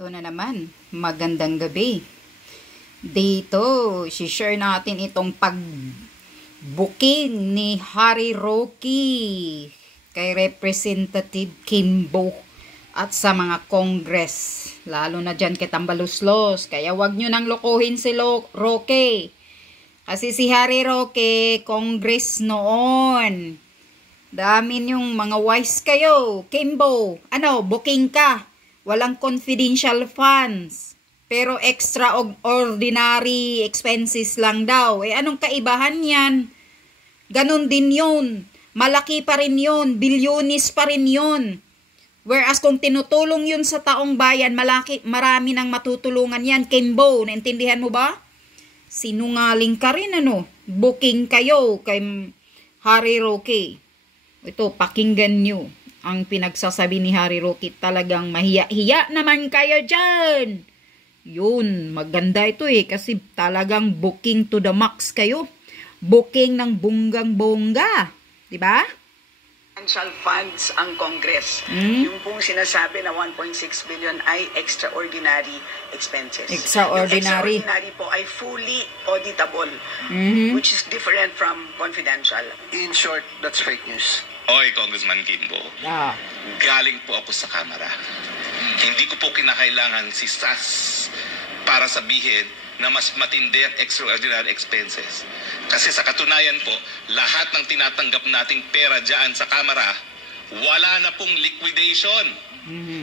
Ito na naman, magandang gabi. Dito, share natin itong pag-booking ni Harry Roque kay Representative Kimbo at sa mga Congress. Lalo na dyan kay Tambaluslos. Kaya wag nyo nang lokohin si Roque. Kasi si Harry Roque, Congress noon. Dami yung mga wise kayo. Kimbo, booking ka. Walang confidential funds. Pero extraordinary expenses lang daw. Anong kaibahan yan? Ganon din yun. Malaki pa rin yun. Bilyonis pa rin yun. Whereas kung tinutulong yun sa taong bayan, marami nang matutulungan yan. Kimbo, naintindihan mo ba? Sinungaling ka rin, Booking kayo kay Harry Roque. Ito, pakinggan nyo ang pinagsasabi ni Harry Roque. Talagang mahiya-hiya naman kayo dyan. Yun, maganda ito kasi talagang booking to the max kayo. Booking ng bonggang-bongga. Diba? Financial funds ang Congress. Yung pong sinasabi na 1.6 billion ay extraordinary expenses. Extraordinary. Yung extraordinary po ay fully auditable, which is different from confidential. In short, that's fake news. Oy, Congressman Kimbo. Galing po ako sa Kamara. Hindi ko po kinakailangan si SAS para sabihin na mas matindi ang extraordinary expenses. Kasi sa katunayan po, lahat ng tinatanggap nating pera dyan sa Kamara, wala na pong liquidation.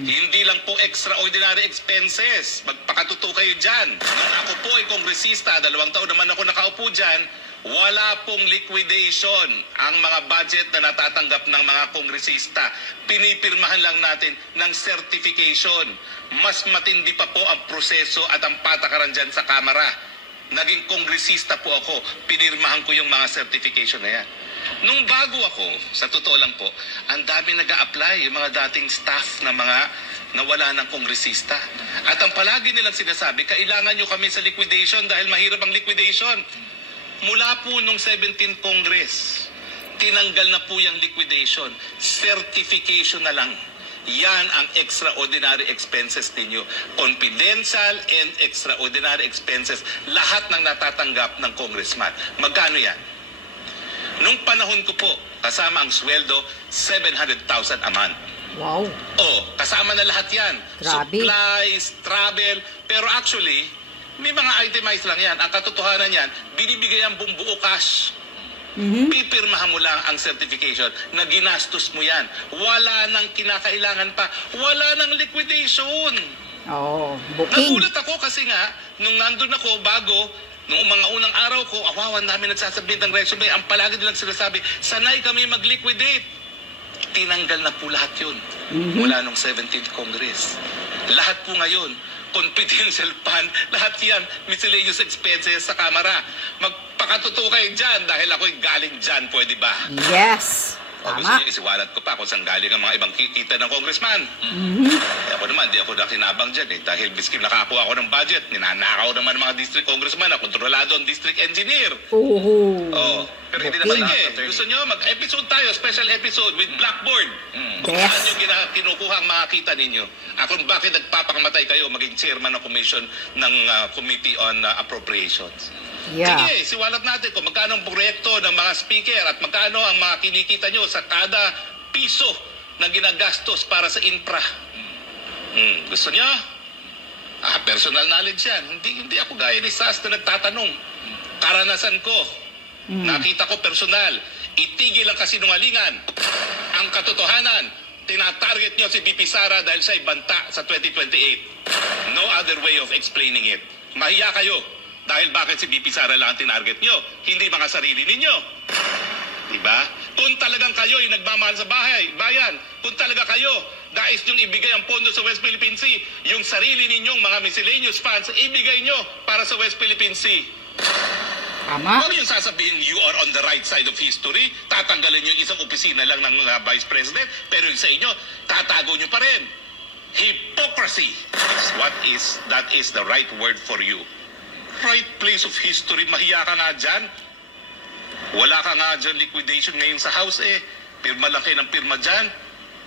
Hindi lang po extraordinary expenses. Magpakatuto kayo dyan. Nung ako po ay kongresista, 2 taon naman ako nakaupo dyan, wala pong liquidation ang mga budget na natatanggap ng mga kongresista. Pinipirmahan lang natin ng certification. Mas matindi pa po ang proseso at ang patakaran dyan sa Kamara. Naging kongresista po ako, pinirmahan ko yung mga certification na yan. Nung bago ako, sa totoo lang po, ang dami nag-a-apply, yung mga dating staff na mga nawala ng kongresista. At ang palagi nilang sinasabi, kailangan nyo kami sa liquidation dahil mahirap ang liquidation. Mula po nung 17th Congress, tinanggal na po yung liquidation. Certification na lang. Yan ang extraordinary expenses ninyo. Confidential and extraordinary expenses. Lahat ng natatanggap ng congressman. Magkano yan? Nung panahon ko po, kasama ang sweldo, 700,000 a month. Wow. Kasama na lahat yan. Grabe. Supplies, travel. Pero actually, may mga itemized lang yan. Ang katotohanan yan, binibigay ang bumbuo cash. Pipirmahan mo lang ang certification na ginastos mo yan. Wala nang kinakailangan pa. Wala nang liquidation. Booking. Nagulat ako kasi nga, nung nandun ako bago, nung mga unang araw ko, awawan namin nagsasabit ng resume. Ang palagi nilang sinasabi, sanay kami mag-liquidate. Tinanggal na po lahat yun. Mula nung 17th Congress. Lahat po ngayon, confidential fund, lahat yan, miscellaneous expenses sa Kamara. Magpakatuto kayo dyan dahil ako'y galing dyan, pwede ba? Yes. Gusto Tama. niyo isiwalat ko pa kung saan galing ang mga ibang kita ng congressman. Ako naman, di ako nakinabang dyan dahil biskim nakakuha ako ng budget, ninanakaw naman ng mga district congressman na kontrolado ang district engineer. Pero hindi naman gusto nyo, mag-episode tayo, special episode with Blackboard. Kung saan nyo kinukuha ang mga kita ninyo. Kung bakit nagpapakamatay kayo maging chairman ng commission ng Committee on Appropriations. Sige, siwalat natin kung magkano ang proyekto ng mga speaker at magkano ang mga kinikita nyo sa kada piso na ginagastos para sa infra. Gusto nyo? Personal knowledge yan. Hindi ako gaya ni SAS na nagtatanong. Karanasan ko. Nakita ko personal. Itigil ang kasinungalingan. Ang katotohanan, tinatarget nyo si BP Sara dahil siya'y banta sa 2028. No other way of explaining it. Mahiya kayo. Dahil bakit si BP Sara lang ang tinarget nyo? Hindi mga sarili ninyo. Diba? Kung talagang kayo ay nagmamahal sa bayan, kung talaga kayo, dais nyong ibigay ang pondo sa West Philippine Sea, yung sarili ninyong mga miscellaneous funds, ibigay nyo para sa West Philippine Sea. Tama. Huwag yung sasabihin, you are on the right side of history, tatanggalin nyo isang opisina lang ng Vice President, pero yung sa inyo, tatago nyo pa rin. Hypocrisy is that is the right word for you. Right place of history, mahiya ka nga dyan. Wala ka nga dyan liquidation ngayon sa house Pirma lang kayo ng pirma dyan.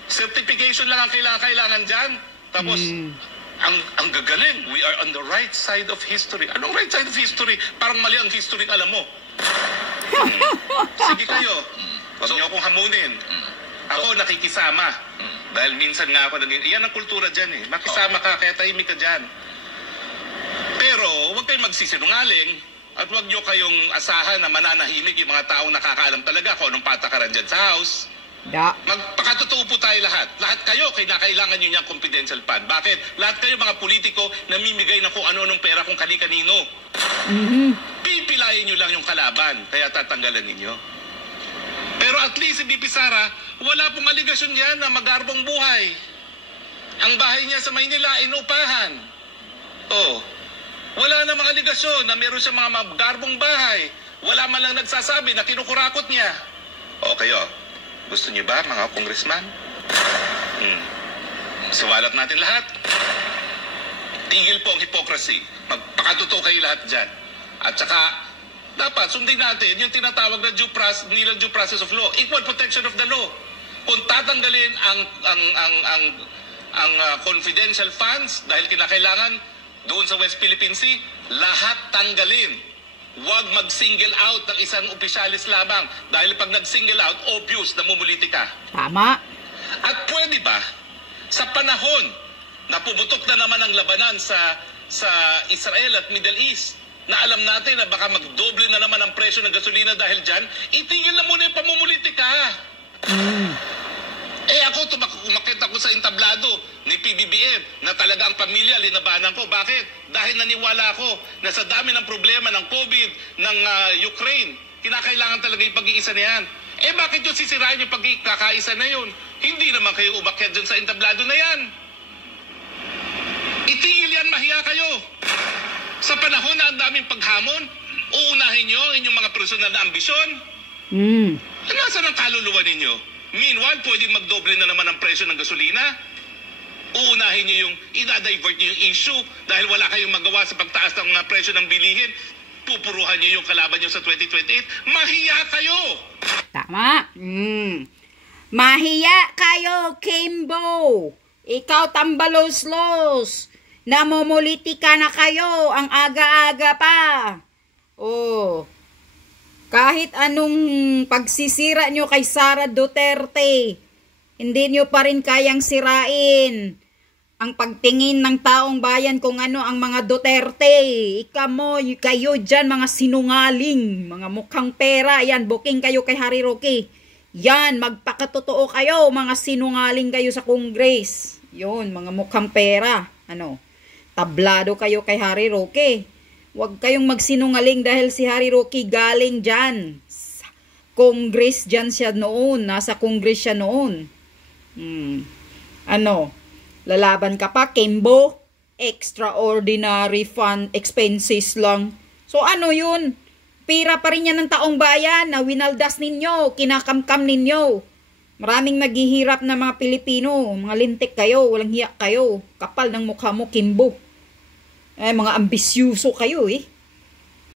Certification lang ang kailangan dyan. Tapos, ang gagaling. We are on the right side of history. Anong right side of history? Parang mali ang history, alam mo. Sige kayo. Huwag niyo akong hamunin. Ako nakikisama. Dahil minsan nga ako yan ang kultura dyan eh. Makisama ka, kaya tahimik ka dyan. Pero huwag kayong magsisinungaling at huwag niyo kayong asahan na mananahimik yung mga taong nakakaalam talaga kung anong patakaran dyan sa house. Magpakatotoo po tayo lahat. Lahat kayo, kailangan nyo niyang confidential fund. Bakit? Lahat kayo mga politiko namimigay na kung ano-anong pera kung kani-kanino. Pipilayin nyo lang yung kalaban, kaya tatanggalan ninyo. Pero at least si BP Sara, wala pong aligasyon yan na magarbong buhay. Ang bahay niya sa Maynila, inupahan. Wala namang aligasyon na meron siya mga magarbong bahay. Wala man lang nagsasabi na kinukurakot niya. Kayo, gusto niyo ba, mga congressman? Siwalat natin lahat. Tigil po ang hypocrisy. Magpakatotoo kayo lahat dyan. At saka, dapat sundin natin yung tinatawag na due process of law. Equal protection of the law. Kung tatanggalin ang confidential funds dahil kinakailangan doon sa West Philippine Sea, lahat tanggalin. Huwag mag-single out ng isang opisyalis lamang. Dahil pag nag-single out, obvious na mumuliti ka. Tama. At pwede ba, sa panahon na pumutok na naman ang labanan sa Israel at Middle East, na alam natin na baka magdoble na naman ang presyo ng gasolina dahil dyan, itigil na muna yung pamumuliti ka. Ako, umakit ako sa entablado ni PBBM na talaga ang pamilya, linabanan ko. Bakit? Dahil naniwala ako na sa dami ng problema ng COVID, ng Ukraine, kinakailangan talaga yung pag-iisa na yan. Bakit yung sisirain yung pagkakaisa na yun? Hindi naman kayo umakyat dyan sa entablado na yan. Itigil yan, mahiya kayo. Sa panahon na ang daming paghamon, uunahin nyo ang inyong mga personal na ambisyon. Nasaan ang kaluluwa ninyo? Meanwhile, pwedeng magdoble na naman ang presyo ng gasolina. Uunahin nyo yung, ina-divert nyo yung issue dahil wala kayong magawa sa pagtaas ng mga presyo ng bilihin. Pupuruhan nyo yung kalaban nyo sa 2028. Mahiya kayo! Tama. Mahiya kayo, Kimbo. Ikaw, tambalos-los. Namumulitika na kayo ang aga-aga pa. Kahit anong pagsisira nyo kay Sara Duterte, hindi nyo pa rin kayang sirain ang pagtingin ng taong bayan kung ano ang mga Duterte. Kayo dyan mga sinungaling, mga mukhang pera. Yan, booking kayo kay Harry Roque. Yan, magpakatotoo kayo, mga sinungaling kayo sa Congress. Yun, mga mukhang pera. Tablado kayo kay Harry Roque. Huwag kayong magsinungaling dahil si Harry Roque galing dyan. Congress dyan siya noon. Nasa Congress siya noon. Lalaban ka pa, Kimbo? Extraordinary fund expenses lang. So yun? Pira pa rin yan ng taong bayan na winaldas ninyo, kinakamkam ninyo. Maraming naghihirap na mga Pilipino. Mga lintik kayo, walang hiya kayo. Kapal ng mukha mo, Kimbo. Mga ambisyuso kayo